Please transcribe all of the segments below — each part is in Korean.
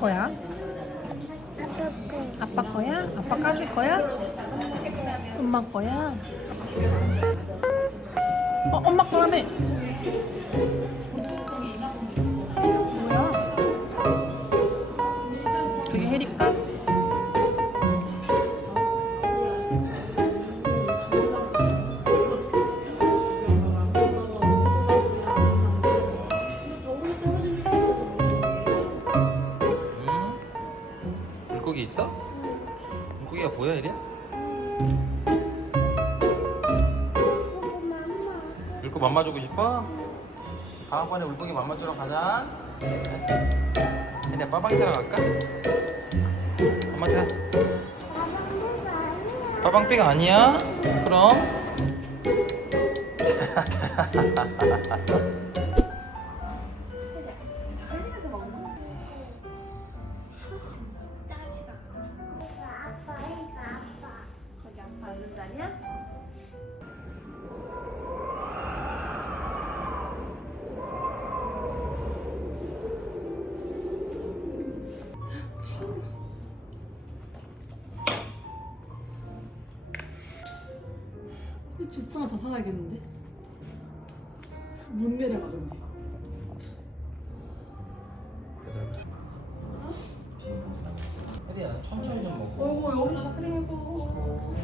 거야? 아빠 거야? 아빠 까줄 거야? 엄마 거야? 엄마 거라며. 뭐야? 그게 혜리까? 물고기 있어? 물고기가 보여 이래? 물고기 맘마 주고 싶어? 다음번에 물고기 맘마 주러 가자. 얘네 빠방 타러 갈까? 엄마 타. 빠방삐가 아니야? 그럼. 거기 아빠 있는 자리야? 주스 하나 더 사야겠는데? 못 내려가던데. 혜리야 천천히 좀 먹고. 어이구 여기다 크림 해고.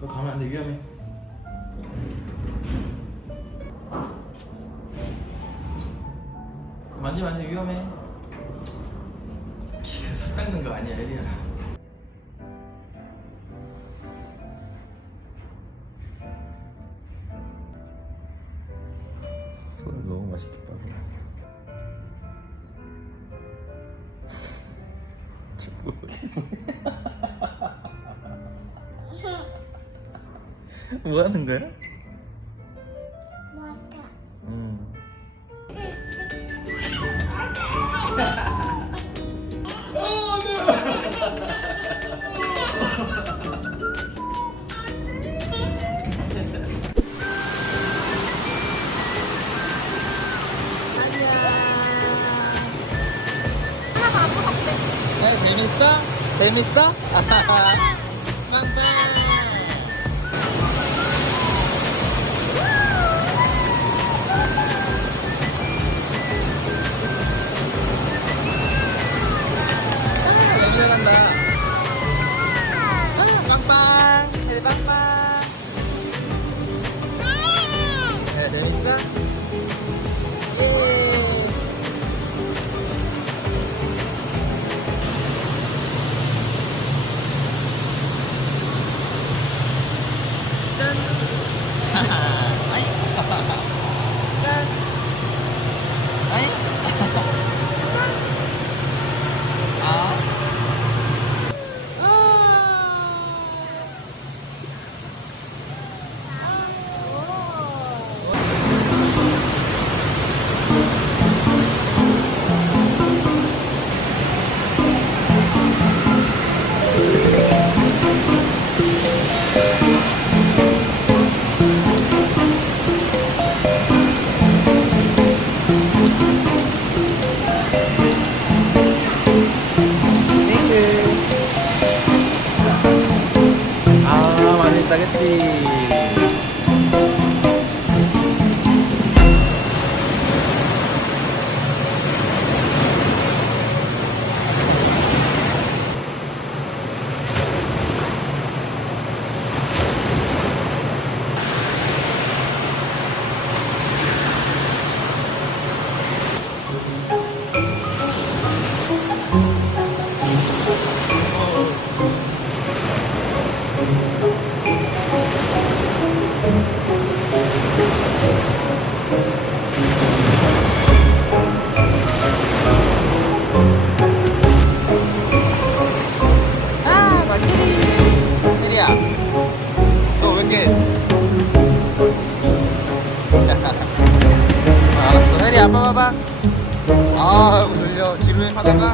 너 가면 안 돼, 위험해. 만지면 안 돼, 위험해. 기가 술 닦는 거 아니야, 혜리야. 손을 너무 맛있게 빠고. 친구. 뭐 하는 거야? 응. 재밌어? 재밌어? 빵빵. 잘한다. 빵빵. 혜리 빵빵. 네, 재밌어? 예. 짠. 아이. 짠. 아이. 아. 맛있다, 그치? 알았어, 혜리 아빠 봐봐. 아, 놀려. 지루해 하다가